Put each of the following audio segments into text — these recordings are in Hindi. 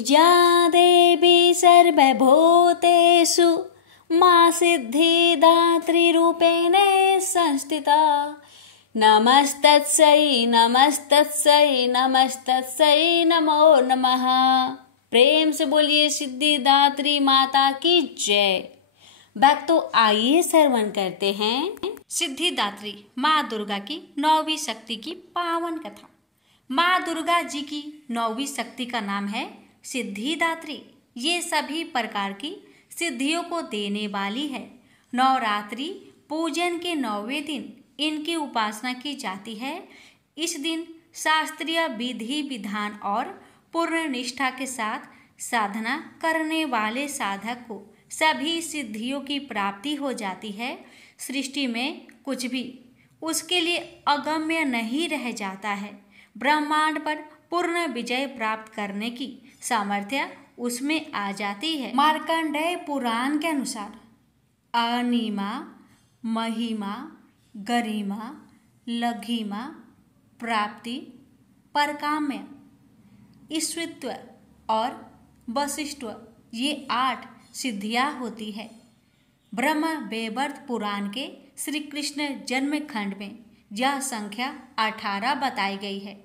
या देवी सर्वभूतेषु मा सिद्धिदात्रीरूपेण संस्थिता। नमस्तस्यै नमस्तस्यै नमस्तस्यै नमो नमः। प्रेम से बोलिए सिद्धिदात्री माता की जय। भक्तों आइए श्रवण करते हैं सिद्धिदात्री माँ दुर्गा की 9वीं शक्ति की पावन कथा। माँ दुर्गा जी की 9वीं शक्ति का नाम है सिद्धिदात्री। ये सभी प्रकार की सिद्धियों को देने वाली है। नवरात्रि पूजन के 9वें दिन इनकी उपासना की जाती है। इस दिन शास्त्रीय विधि विधान और पूर्ण निष्ठा के साथ साधना करने वाले साधक को सभी सिद्धियों की प्राप्ति हो जाती है। सृष्टि में कुछ भी उसके लिए अगम्य नहीं रह जाता है। ब्रह्मांड पर पूर्ण विजय प्राप्त करने की सामर्थ्य उसमें आ जाती है। मार्कंडेय पुराण के अनुसार अनिमा, महिमा, गरिमा, लघिमा, प्राप्ति, परकाम्य, ईश्वरत्व और वशिष्ठत्व ये 8 सिद्धियां होती है। ब्रह्म वैवर्त पुराण के श्री कृष्ण जन्म खंड में यह संख्या 18 बताई गई है।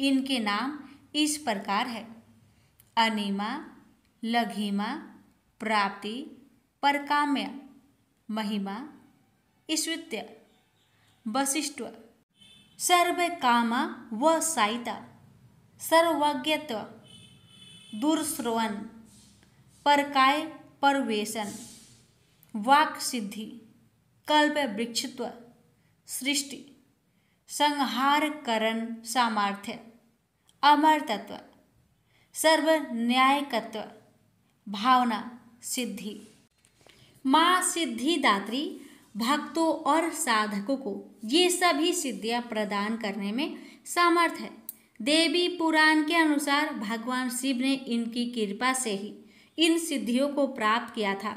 इनके नाम इस प्रकार है: अनिमा, लघिमा, प्राप्ति, परकाम्य, महिमा, ईश्वरत्व, वशिष्ठत्व, सर्वकाम व सायिता, सर्वज्ञत्व, दुर्श्रवण, परकाय परवेशन, वाक् सिद्धि, कल्प वृक्षत्व, सृष्टि, संहार करण सामर्थ्य, अमरतत्व, सर्व न्यायकत्व, भावना सिद्धि। माँ सिद्धिदात्री भक्तों और साधकों को ये सभी सिद्धियां प्रदान करने में समर्थ है। देवी पुराण के अनुसार भगवान शिव ने इनकी कृपा से ही इन सिद्धियों को प्राप्त किया था।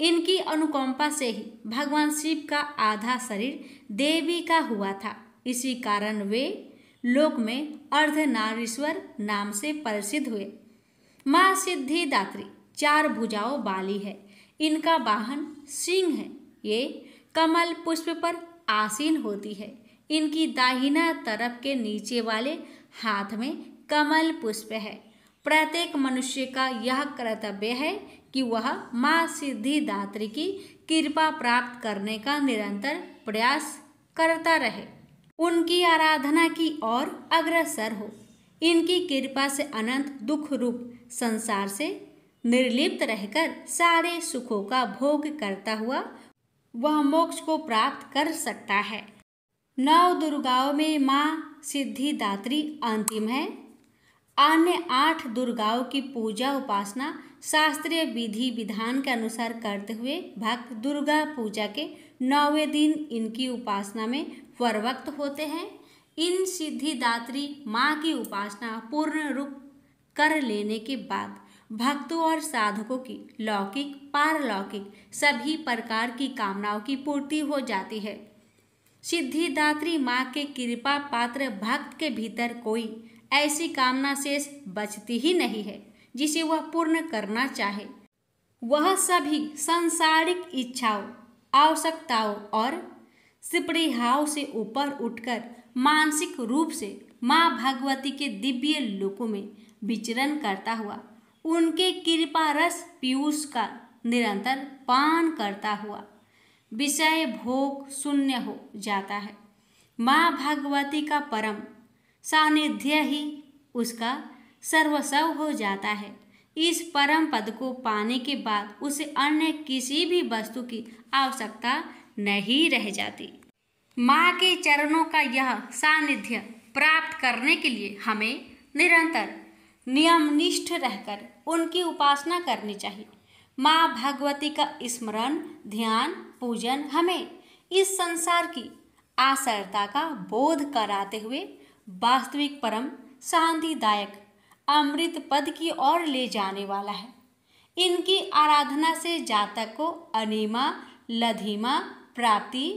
इनकी अनुकंपा से ही भगवान शिव का आधा शरीर देवी का हुआ था। इसी कारण वे लोक में अर्धनारीश्वर नाम से प्रसिद्ध हुए। माँ सिद्धिदात्री 4 भुजाओं वाली है। इनका वाहन सिंह है। ये कमल पुष्प पर आसीन होती है। इनकी दाहिना तरफ के नीचे वाले हाथ में कमल पुष्प है। प्रत्येक मनुष्य का यह कर्तव्य है कि वह माँ सिद्धिदात्री की कृपा प्राप्त करने का निरंतर प्रयास करता रहे, उनकी आराधना की ओर अग्रसर हो। इनकी कृपा से अनंत दुख रूप संसार से निर्लिप्त रहकर सारे सुखों का भोग करता हुआ वह मोक्ष को प्राप्त कर सकता है। 9 दुर्गाओं में माँ सिद्धिदात्री अंतिम है। अन्य 8 दुर्गाओं की पूजा उपासना शास्त्रीय विधि विधान के अनुसार करते हुए भक्त दुर्गा पूजा के 9वें दिन इनकी उपासना में प्रवृत्त होते हैं। इन सिद्धिदात्री माँ की उपासना पूर्ण रूप कर लेने के बाद भक्तों और साधकों की लौकिक पारलौकिक सभी प्रकार की कामनाओं की पूर्ति हो जाती है। सिद्धिदात्री माँ के कृपा पात्र भक्त के भीतर कोई ऐसी कामना शेष बचती ही नहीं है जिसे वह पूर्ण करना चाहे। वह सभी सांसारिक इच्छाओं, आवश्यकताओं और स्पृहाओं से ऊपर उठकर मानसिक रूप से माँ भगवती के दिव्य लोकों में विचरण करता हुआ उनके कृपा रस पीयूष का निरंतर पान करता हुआ विषय भोग शून्य हो जाता है। माँ भगवती का परम सानिध्य ही उसका सर्वस्व हो जाता है। इस परम पद को पाने के बाद उसे अन्य किसी भी वस्तु की आवश्यकता नहीं रह जाती। माँ के चरणों का यह सानिध्य प्राप्त करने के लिए हमें निरंतर नियमनिष्ठ रहकर उनकी उपासना करनी चाहिए। माँ भगवती का स्मरण, ध्यान, पूजन हमें इस संसार की आसरता का बोध कराते हुए वास्तविक परम शांतिदायक अमृत पद की ओर ले जाने वाला है। इनकी आराधना से जातक को अनिमा, लघिमा, प्राप्ति,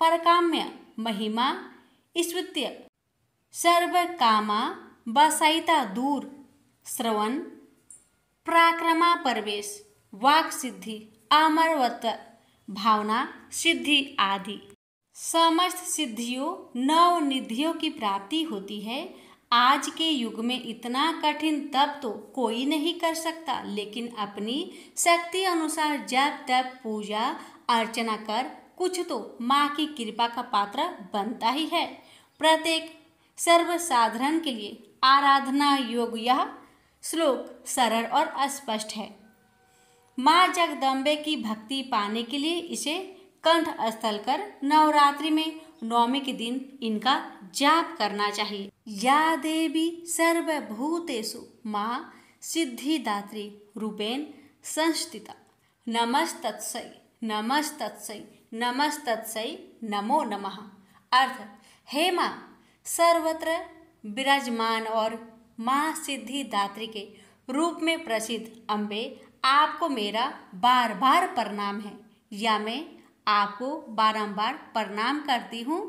परकाम्य, महिमा, ईश्वरत्व, सर्वकामा, वसायिता, दूर, श्रवण, पराक्रमा प्रवेश, वाक सिद्धि, अमरत्व, भावना सिद्धि आदि समस्त सिद्धियों नव निधियों की प्राप्ति होती है। आज के युग में इतना कठिन तप तो कोई नहीं कर सकता, लेकिन अपनी शक्ति अनुसार जप तप पूजा अर्चना कर कुछ तो माँ की कृपा का पात्र बनता ही है। प्रत्येक सर्वसाधारण के लिए आराधना योग यह श्लोक सरल और स्पष्ट है। माँ जगदम्बे की भक्ति पाने के लिए इसे कंठ स्थल कर नवरात्रि में नवमी के दिन इनका जाप करना चाहिए। या देवी सर्वभूतेषु माँ सिद्धिदात्री रूपेण संस्थिता, नमस्तत्सै नमस्तत्सै नमस्तत्सै नमो नमः। अर्थ, हे माँ सर्वत्र विराजमान और माँ सिद्धिदात्री के रूप में प्रसिद्ध अम्बे, आपको मेरा बार बार प्रणाम है, या मैं आपको बारंबार प्रणाम करती हूँ।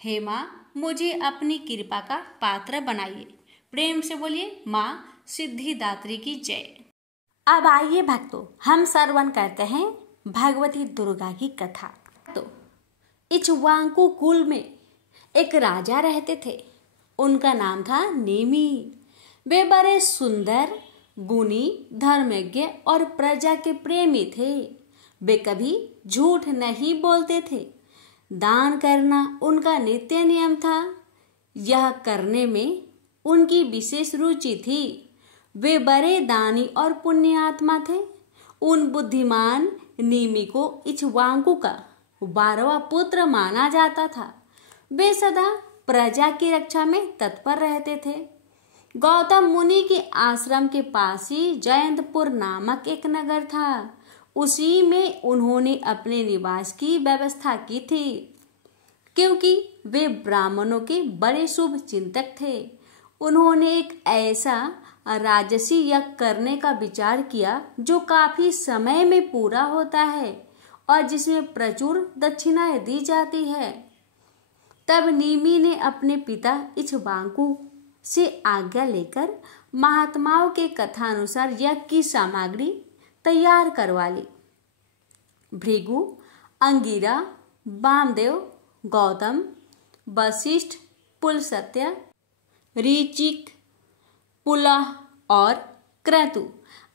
हे माँ मुझे अपनी कृपा का पात्र बनाइए। प्रेम से बोलिए माँ सिद्धिदात्री की जय। अब आइए भक्तों, हम श्रवण करते हैं भगवती दुर्गा की कथा। तो इक्ष्वाकु कुल में एक राजा रहते थे। उनका नाम था नेमि। वे बड़े सुंदर, गुणी, धर्मज्ञ और प्रजा के प्रेमी थे। वे कभी झूठ नहीं बोलते थे। दान करना उनका नित्य नियम था। यह करने में उनकी विशेष रुचि थी। वे बड़े दानी और पुण्यात्मा थे। उन बुद्धिमान नेमि को इक्ष्वाकु का 12वां पुत्र माना जाता था। वे सदा प्रजा की रक्षा में तत्पर रहते थे। गौतम मुनि के आश्रम के पास ही जयंतपुर नामक एक नगर था। उसी में उन्होंने अपने निवास की व्यवस्था की थी। क्योंकि वे ब्राह्मणों के बड़े शुभ चिंतक थे, उन्होंने एक ऐसा राजसी यज्ञ करने का विचार किया जो काफी समय में पूरा होता है और जिसमें प्रचुर दक्षिणाएं दी जाती है। तब नेमि ने अपने पिता इक्ष्वाकु से आज्ञा लेकर महात्माओं के कथानुसार यज्ञ की सामग्री तैयार करवा ली। भृगु, अंगिरा, वामदेव, गौतम, वशिष्ठ, पुलस्त्य, ऋचिक, पुलह और क्रतु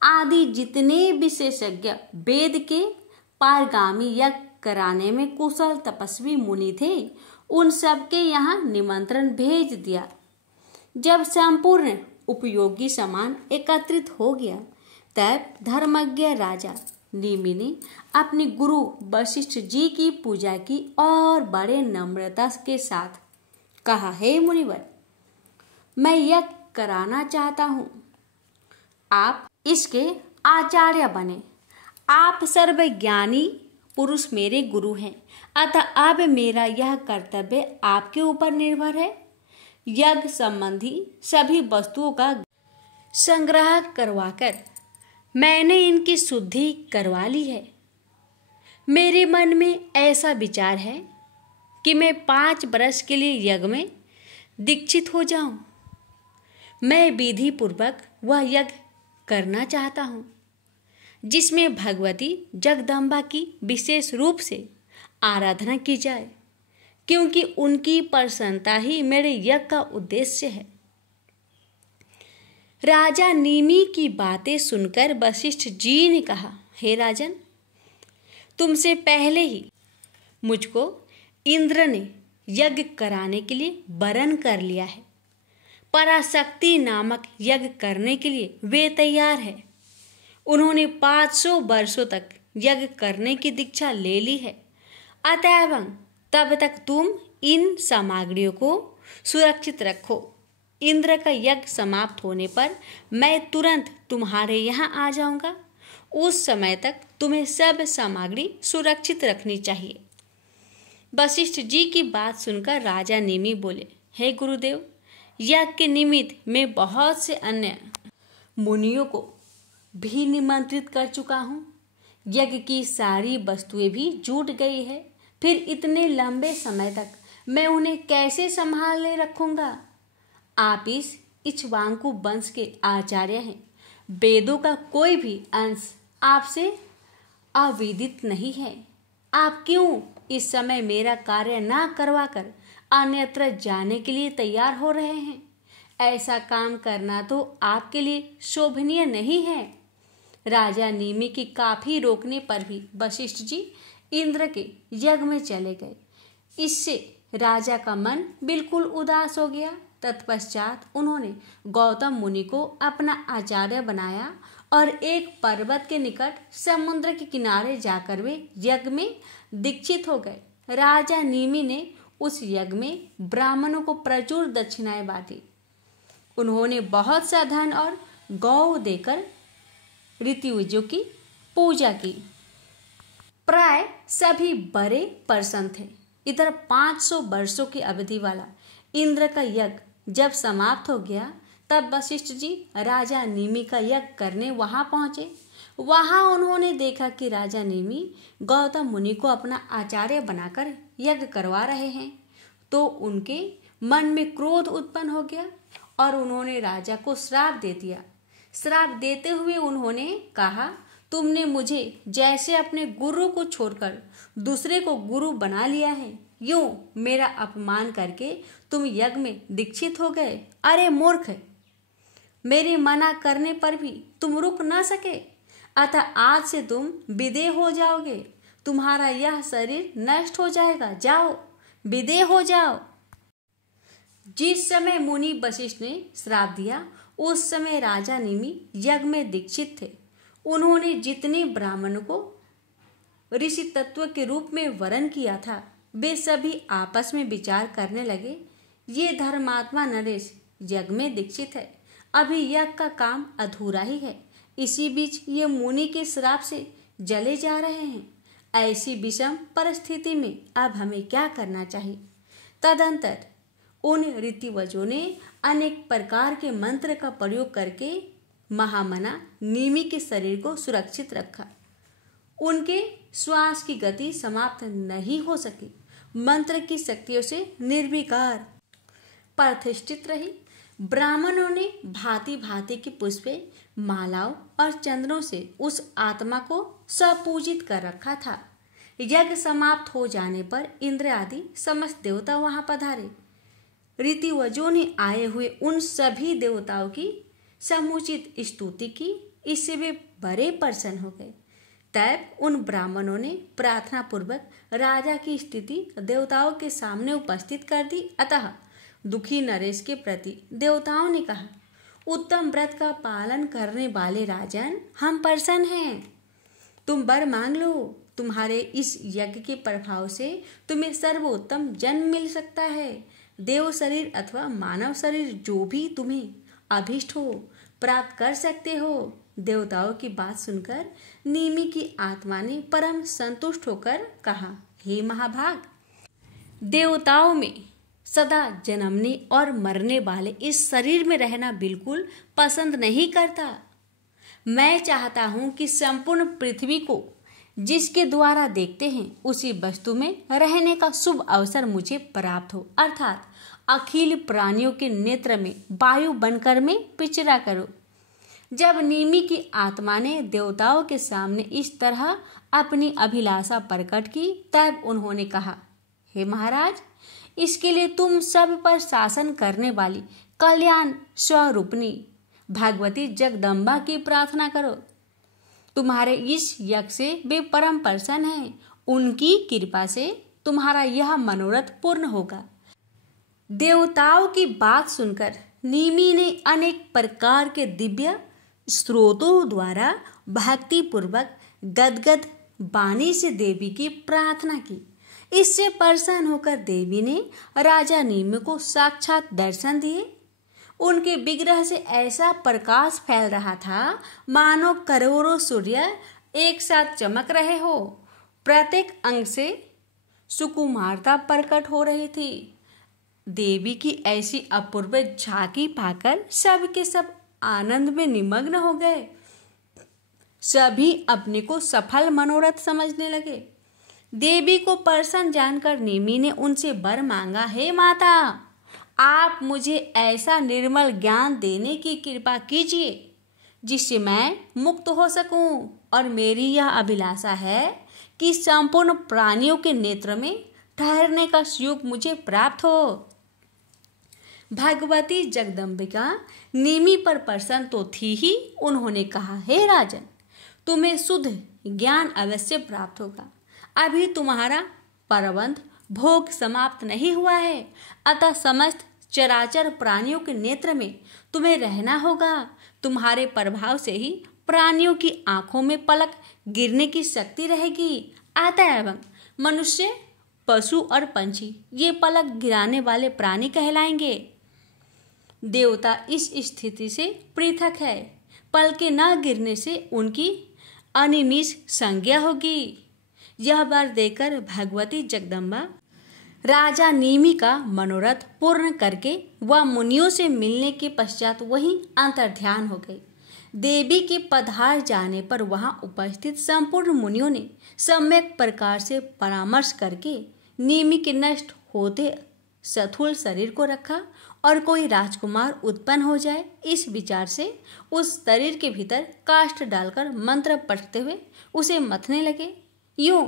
आदि जितने विशेषज्ञ वेद के पारगामी यज्ञ कराने में कुशल तपस्वी मुनि थे, उन सबके यहाँ निमंत्रण भेज दिया। जब संपूर्ण उपयोगी सामान एकत्रित हो गया, तब धर्मज्ञ राजा नेमि ने अपने गुरु वशिष्ठ जी की पूजा की और बड़े नम्रता के साथ कहा, हे मुनिवर, मैं यज्ञ कराना चाहता हूँ, आप इसके आचार्य बने। आप सर्वज्ञानी पुरुष मेरे गुरु हैं, अतः अब मेरा यह कर्तव्य आपके ऊपर निर्भर है। यज्ञ संबंधी सभी वस्तुओं का संग्रह करवाकर मैंने इनकी शुद्धि करवा ली है। मेरे मन में ऐसा विचार है कि मैं 5 वर्ष के लिए यज्ञ में दीक्षित हो जाऊं। मैं विधि पूर्वक वह यज्ञ करना चाहता हूँ, जिसमें भगवती जगदम्बा की विशेष रूप से आराधना की जाए, क्योंकि उनकी प्रसन्नता ही मेरे यज्ञ का उद्देश्य है। राजा नेमि की बातें सुनकर वशिष्ठ जी ने कहा, हे राजन, तुमसे पहले ही मुझको इंद्र ने यज्ञ कराने के लिए वरण कर लिया है। पराशक्ति नामक यज्ञ करने के लिए वे तैयार है। उन्होंने 500 वर्षों तक यज्ञ करने की दीक्षा ले ली है। अतएव तब तक तुम इन सामग्रियों को सुरक्षित रखो। इंद्र का यज्ञ समाप्त होने पर मैं तुरंत तुम्हारे यहाँ आ जाऊंगा। उस समय तक तुम्हें सब सामग्री सुरक्षित रखनी चाहिए। वशिष्ठ जी की बात सुनकर राजा नेमि बोले, हे गुरुदेव, यज्ञ के निमित्त मैं बहुत से अन्य मुनियों को भी निमंत्रित कर चुका हूँ। यज्ञ की सारी वस्तुएं भी जुट गई है, फिर इतने लंबे समय तक मैं उन्हें कैसे संभाले रखूंगा। आप इस इक्ष्वाकु वंश के आचार्य हैं, वेदों का कोई भी अंश आपसे अविदित नहीं है। आप क्यों इस समय मेरा कार्य ना करवाकर अन्यत्र जाने के लिए तैयार हो रहे हैं? ऐसा काम करना तो आपके लिए शोभनीय नहीं है। राजा नीमि की काफी रोकने पर भी वशिष्ठ जी इंद्र के यज्ञ में चले गए। इससे राजा का मन बिल्कुल उदास हो गया। तत्पश्चात उन्होंने गौतम मुनि को अपना आचार्य बनाया और एक पर्वत के निकट समुद्र के किनारे जाकर वे यज्ञ में दीक्षित हो गए। राजा नीमि ने उस यज्ञ में ब्राह्मणों को प्रचुर दक्षिणाएं बांटी। उन्होंने बहुत सा धन और गौ देकर ऋतुजों की पूजा की। प्राय सभी बड़े प्रसन्न थे। इधर 500 वर्षों की अवधि वाला इंद्र का यज्ञ जब समाप्त हो गया, तब वशिष्ठ जी राजा नीमि का यज्ञ करने वहां पहुंचे। वहां उन्होंने देखा कि राजा नीमि गौतम मुनि को अपना आचार्य बनाकर यज्ञ करवा रहे हैं, तो उनके मन में क्रोध उत्पन्न हो गया और उन्होंने राजा को श्राप दे दिया। श्राप देते हुए उन्होंने कहा, तुमने मुझे जैसे अपने गुरु को छोड़कर दूसरे को गुरु बना लिया है, यूं मेरा अपमान करके तुम यज्ञ में दीक्षित हो गए। अरे मूर्ख, मेरे मना करने पर भी तुम रुक न सके, अतः आज से तुम विदेह हो जाओगे। तुम्हारा यह शरीर नष्ट हो जाएगा। जाओ, विदेह हो जाओ। जिस समय मुनि वशिष्ठ ने श्राप दिया, उस समय राजा नीमि यज्ञ में दीक्षित थे। उन्होंने जितने ब्राह्मणों को ऋषि तत्व के रूप में वरण किया था, वे सभी आपस में विचार करने लगे, ये धर्मात्मा नरेश यज्ञ में दीक्षित है, अभी यज्ञ का काम अधूरा ही है। इसी बीच ये मुनि के श्राप से जले जा रहे हैं। ऐसी विषम परिस्थिति में अब हमें क्या करना चाहिए? तदंतर उन ऋतिवजों ने अनेक प्रकार के मंत्र का प्रयोग करके महामना नीमि के शरीर को सुरक्षित रखा। उनके श्वास की गति समाप्त नहीं हो सकी। मंत्र की शक्तियों से निर्विकार प्रतिष्ठित रही। ब्राह्मणों ने भांति भांति के पुष्पे, मालाओं और चंद्रों से उस आत्मा को सपूजित कर रखा था। यज्ञ समाप्त हो जाने पर इंद्र आदि समस्त देवता वहां पधारे। ऋतिवजों ने आए हुए उन सभी देवताओं की समुचित स्तुति की। इससे वे बड़े प्रसन्न हो गए। तब उन ब्राह्मणों ने प्रार्थना पूर्वक राजा की स्थिति देवताओं के सामने उपस्थित कर दी। अतः दुखी नरेश के प्रति देवताओं ने कहा, उत्तम व्रत का पालन करने वाले राजन, हम प्रसन्न हैं। तुम वर मांग लो। तुम्हारे इस यज्ञ के प्रभाव से तुम्हें सर्वोत्तम जन्म मिल सकता है। देव शरीर अथवा मानव शरीर जो भी तुम्हें अभीष्ट हो प्राप्त कर सकते हो। देवताओं की बात सुनकर नीमि की आत्मा ने परम संतुष्ट होकर कहा, हे महाभाग, देवताओं में सदा जन्मने और मरने वाले इस शरीर में रहना बिल्कुल पसंद नहीं करता। मैं चाहता हूं कि संपूर्ण पृथ्वी को जिसके द्वारा देखते हैं, उसी वस्तु में रहने का शुभ अवसर मुझे प्राप्त हो, अर्थात अखिल प्राणियों के नेत्र में वायु बनकर मैं विचरा करूं। जब नीमि की आत्मा ने देवताओं के सामने इस तरह अपनी अभिलाषा प्रकट की, तब उन्होंने कहा, हे महाराज, इसके लिए तुम सब पर शासन करने वाली कल्याण स्वरूपनी भगवती जगदम्बा की प्रार्थना करो। तुम्हारे इस यज्ञ से वे परम प्रसन्न हैं। उनकी कृपा से तुम्हारा यह मनोरथ पूर्ण होगा। देवताओं की बात सुनकर नीमि ने अनेक प्रकार के दिव्य स्रोतों द्वारा भक्ति पूर्वक गदगद वाणी से देवी की प्रार्थना की। इससे प्रसन्न होकर देवी ने राजा नीमि को साक्षात दर्शन दिए। उनके विग्रह से ऐसा प्रकाश फैल रहा था, मानो करोड़ों सूर्य एक साथ चमक रहे हो। प्रत्येक अंग से सुकुमारता प्रकट हो रही थी। देवी की ऐसी अपूर्व झांकी पाकर सब के सब आनंद में निमग्न हो गए। सभी अपने को सफल मनोरथ समझने लगे। देवी को प्रसन्न जानकर नीमि ने उनसे वर मांगा, हे माता, आप मुझे ऐसा निर्मल ज्ञान देने की कृपा कीजिए जिससे मैं मुक्त हो सकूं, और मेरी यह अभिलाषा है कि संपूर्ण प्राणियों के नेत्र में ठहरने का सुयोग मुझे प्राप्त हो। भगवती जगदम्बिका निमि पर प्रसन्न तो थी ही। उन्होंने कहा, हे राजन, तुम्हें शुद्ध ज्ञान अवश्य प्राप्त होगा। अभी तुम्हारा परबंध भोग समाप्त नहीं हुआ है, अतः समस्त चराचर प्राणियों के नेत्र में तुम्हें रहना होगा। तुम्हारे प्रभाव से ही प्राणियों की आंखों में पलक गिरने की शक्ति रहेगी। अतः मनुष्य, पशु और पंछी ये पलक गिराने वाले प्राणी कहलाएंगे। देवता इस स्थिति से पृथक है। पलकें न गिरने से उनकी अनिमिष संज्ञा होगी। यह वर देकर भगवती जगदम्बा राजा निमि का मनोरथ पूर्ण करके वह मुनियों से मिलने के पश्चात वहीं अंतर्ध्यान हो गई। देवी के पधार जाने पर वहां उपस्थित संपूर्ण मुनियों ने सम्यक प्रकार से परामर्श करके निमि के नष्ट होते स्थूल शरीर को रखा और कोई राजकुमार उत्पन्न हो जाए, इस विचार से उस शरीर के भीतर काष्ठ डालकर मंत्र पढ़ते हुए उसे मथने लगे। यूं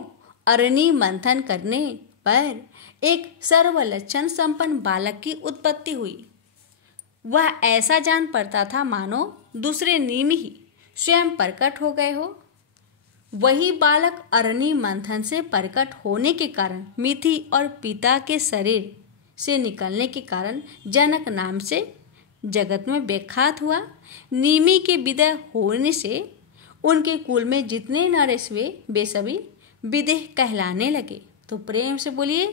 अरणि मंथन करने पर एक सर्वलक्षण संपन्न बालक की उत्पत्ति हुई। वह ऐसा जान पड़ता था मानो दूसरे निमि ही स्वयं प्रकट हो गए हो। वही बालक अरणि मंथन से प्रकट होने के कारण मिथि और पिता के शरीर से निकलने के कारण जनक नाम से जगत में विख्यात हुआ। निमि के विदय होने से उनके कुल में जितने नरेश हुए वे सभी विदेह कहलाने लगे। तो प्रेम से बोलिए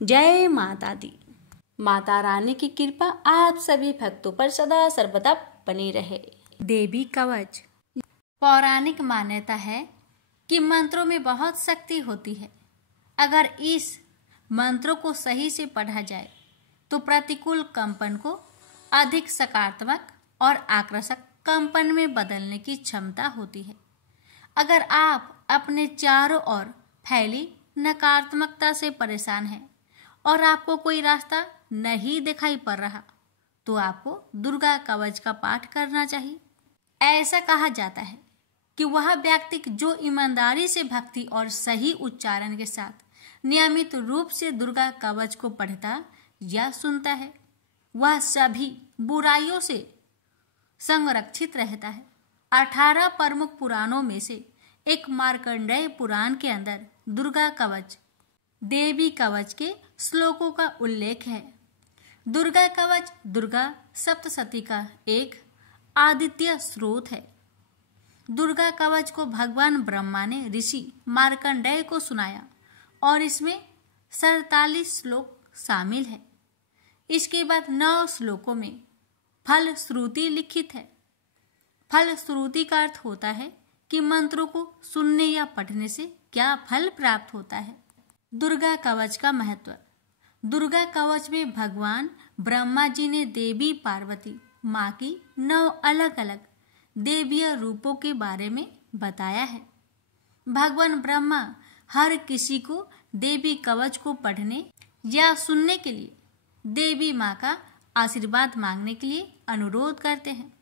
जय माता दी। माता रानी की कृपा आप सभी भक्तों पर सदा सर्वदा बनी रहे। देवी कवच। पौराणिक मान्यता है कि मंत्रों में बहुत शक्ति होती है। अगर इस मंत्रों को सही से पढ़ा जाए तो प्रतिकूल कंपन को अधिक सकारात्मक और आकर्षक कंपन में बदलने की क्षमता होती है। अगर आप अपने चारों ओर फैली नकारात्मकता से परेशान हैं और आपको कोई रास्ता नहीं दिखाई पड़ रहा, तो आपको दुर्गा कवच का पाठ करना चाहिए। ऐसा कहा जाता है कि वह व्यक्ति जो ईमानदारी से भक्ति और सही उच्चारण के साथ नियमित रूप से दुर्गा कवच को पढ़ता या सुनता है, वह सभी बुराइयों से संरक्षित रहता है। 18 प्रमुख पुराणों में से एक मार्कंडेय पुराण के अंदर दुर्गा कवच, देवी कवच के श्लोकों का उल्लेख है। दुर्गा कवच दुर्गा सप्तशती का एक आदित्य स्रोत है। दुर्गा कवच को भगवान ब्रह्मा ने ऋषि मार्कंडेय को सुनाया और इसमें 47 श्लोक शामिल है। इसके बाद 9 श्लोकों में फल श्रुति लिखित है। फल श्रुति का अर्थ होता है कि मंत्रों को सुनने या पढ़ने से क्या फल प्राप्त होता है। दुर्गा कवच का महत्व। दुर्गा कवच में भगवान ब्रह्मा जी ने देवी पार्वती माँ की 9 अलग अलग देवीय रूपों के बारे में बताया है। भगवान ब्रह्मा हर किसी को देवी कवच को पढ़ने या सुनने के लिए देवी माँ का आशीर्वाद मांगने के लिए अनुरोध करते हैं।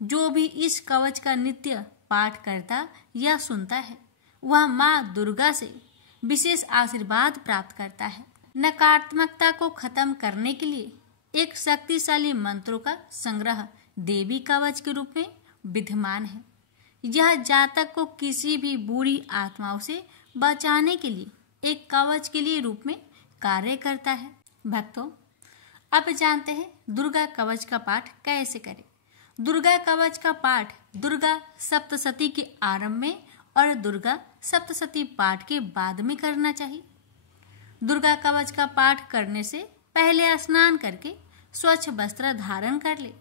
जो भी इस कवच का नित्य पाठ करता या सुनता है, वह माँ दुर्गा से विशेष आशीर्वाद प्राप्त करता है। नकारात्मकता को खत्म करने के लिए एक शक्तिशाली मंत्रों का संग्रह देवी कवच के रूप में विद्यमान है। यह जातक को किसी भी बुरी आत्माओं से बचाने के लिए एक कवच के लिए रूप में कार्य करता है। भक्तों, अब जानते हैं दुर्गा कवच का पाठ कैसे करें। दुर्गा कवच का पाठ दुर्गा सप्तशती के आरंभ में और दुर्गा सप्तशती पाठ के बाद में करना चाहिए। दुर्गा कवच का पाठ करने से पहले स्नान करके स्वच्छ वस्त्र धारण कर ले।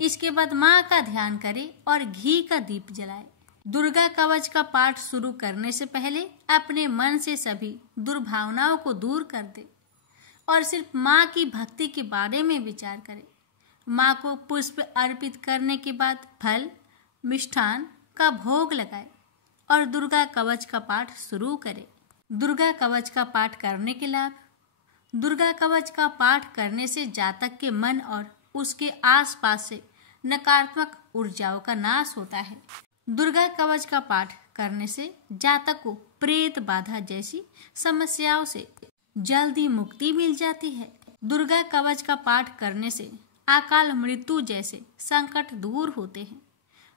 इसके बाद माँ का ध्यान करे और घी का दीप जलाए। दुर्गा कवच का पाठ शुरू करने से पहले अपने मन से सभी दुर्भावनाओं को दूर कर दे और सिर्फ माँ की भक्ति के बारे में विचार करे। माँ को पुष्प अर्पित करने के बाद फल मिष्ठान का भोग लगाए और दुर्गा कवच का पाठ शुरू करे। दुर्गा कवच का पाठ करने के लाभ। दुर्गा कवच का पाठ करने से जातक के मन और उसके आसपास से नकारात्मक ऊर्जाओं का नाश होता है। दुर्गा कवच का पाठ करने से जातक को प्रेत बाधा जैसी समस्याओं से जल्दी मुक्ति मिल जाती है। दुर्गा कवच का पाठ करने से अकाल मृत्यु जैसे संकट दूर होते हैं।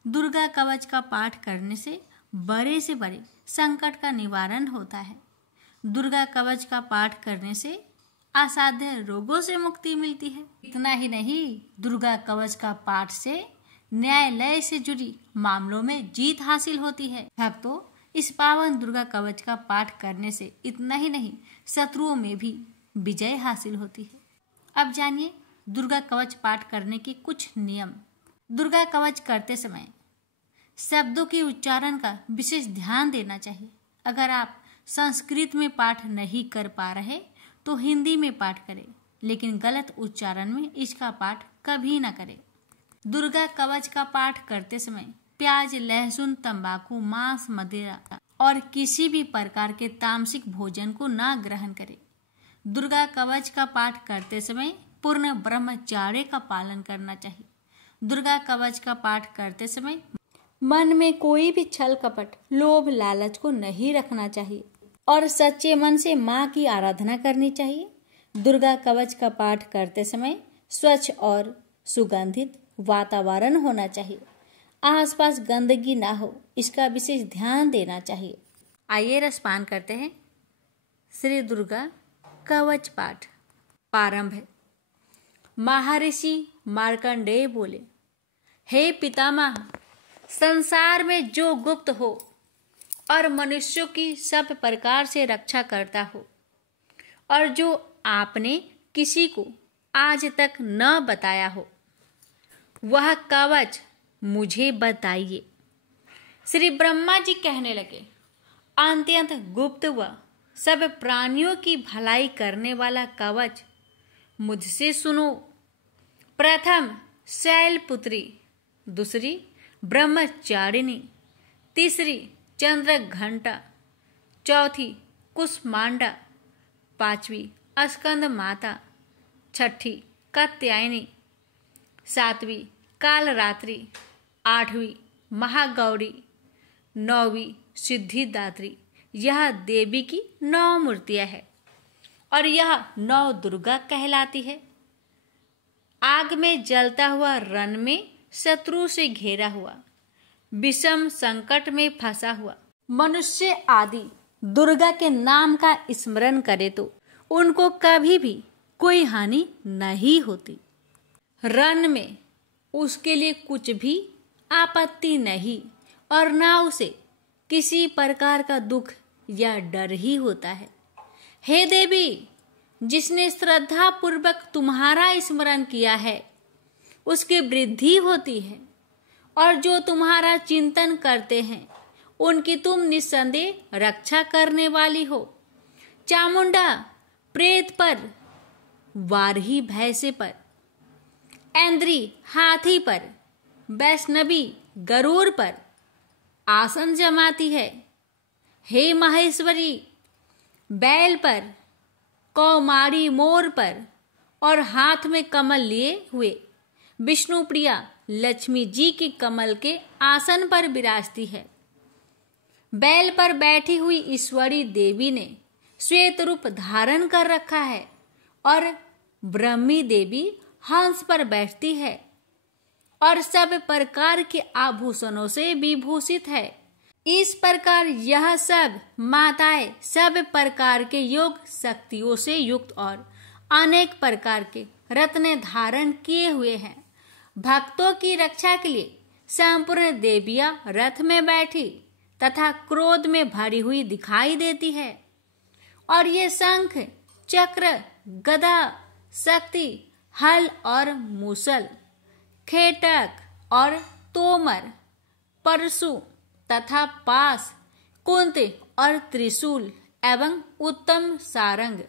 दुर्गा कवच का पाठ करने से बड़े से बड़े संकट का निवारण होता है। दुर्गा कवच का पाठ करने से असाध्य रोगों से मुक्ति मिलती है। इतना ही नहीं, दुर्गा कवच का पाठ से न्यायालय से जुड़ी मामलों में जीत हासिल होती है। भक्तों, इस पावन दुर्गा कवच का पाठ करने से इतना ही नहीं, शत्रुओं में भी विजय हासिल होती है। अब जानिए दुर्गा कवच पाठ करने के कुछ नियम। दुर्गा कवच करते समय शब्दों के उच्चारण का विशेष ध्यान देना चाहिए। अगर आप संस्कृत में पाठ नहीं कर पा रहे तो हिंदी में पाठ करें, लेकिन गलत उच्चारण में इसका पाठ कभी न करें। दुर्गा कवच का पाठ करते समय प्याज, लहसुन, तंबाकू, मांस, मदिरा और किसी भी प्रकार के तामसिक भोजन को न ग्रहण करें। दुर्गा कवच का पाठ करते समय पूर्ण ब्रह्मचर्य का पालन करना चाहिए। दुर्गा कवच का पाठ करते समय मन में कोई भी छल कपट, लोभ, लालच को नहीं रखना चाहिए और सच्चे मन से माँ की आराधना करनी चाहिए। दुर्गा कवच का पाठ करते समय स्वच्छ और सुगंधित वातावरण होना चाहिए। आसपास गंदगी ना हो, इसका विशेष ध्यान देना चाहिए। आइए रसपान करते हैं। श्री दुर्गा कवच पाठ प्रारंभ है। महर्षि मार्कंडेय बोले, हे पितामह, संसार में जो गुप्त हो और मनुष्यों की सब प्रकार से रक्षा करता हो और जो आपने किसी को आज तक न बताया हो, वह कवच मुझे बताइए। श्री ब्रह्मा जी कहने लगे, अत्यंत गुप्त व सब प्राणियों की भलाई करने वाला कवच मुझसे सुनो। प्रथम शैलपुत्री, दूसरी ब्रह्मचारिणी, तीसरी चंद्र घंटा, चौथी कुष्मांडा, पांचवी स्कंद माता, छठी कात्यायनी, सातवीं कालरात्रि, आठवीं महागौरी, नौवीं सिद्धिदात्री। यह देवी की 9 मूर्तियां हैं और यह 9 दुर्गा कहलाती है। आग में जलता हुआ रण में शत्रु से घेरा हुआ, विषम संकट में फंसा हुआ मनुष्य आदि दुर्गा के नाम का स्मरण करे तो उनको कभी भी कोई हानि नहीं होती। रण में उसके लिए कुछ भी आपत्ति नहीं और ना उसे किसी प्रकार का दुख या डर ही होता है। हे देवी, जिसने श्रद्धा पूर्वक तुम्हारा स्मरण किया है उसकी वृद्धि होती है और जो तुम्हारा चिंतन करते हैं उनकी तुम निस्संदेह रक्षा करने वाली हो। चामुंडा प्रेत पर, वारही भैंसे पर, ऐन्द्री हाथी पर, वैष्णवी गरुड़ पर आसन जमाती है। हे महेश्वरी, बैल पर, कौमारी मोर पर और हाथ में कमल लिए हुए विष्णु प्रिया लक्ष्मी जी की कमल के आसन पर विराजती है। बैल पर बैठी हुई ईश्वरी देवी ने श्वेत रूप धारण कर रखा है और ब्रह्मी देवी हंस पर बैठती है और सब प्रकार के आभूषणों से विभूषित है। इस प्रकार यह सब माताएं सब प्रकार के योग शक्तियों से युक्त और अनेक प्रकार के रत्न धारण किए हुए हैं। भक्तों की रक्षा के लिए संपूर्ण देवियां रथ में बैठी तथा क्रोध में भरी हुई दिखाई देती है और ये शंख, चक्र, गदा, शक्ति, हल और मूसल, खेटक और तोमर, परशु तथा पास, कुंती और त्रिशूल एवं उत्तम सारंग,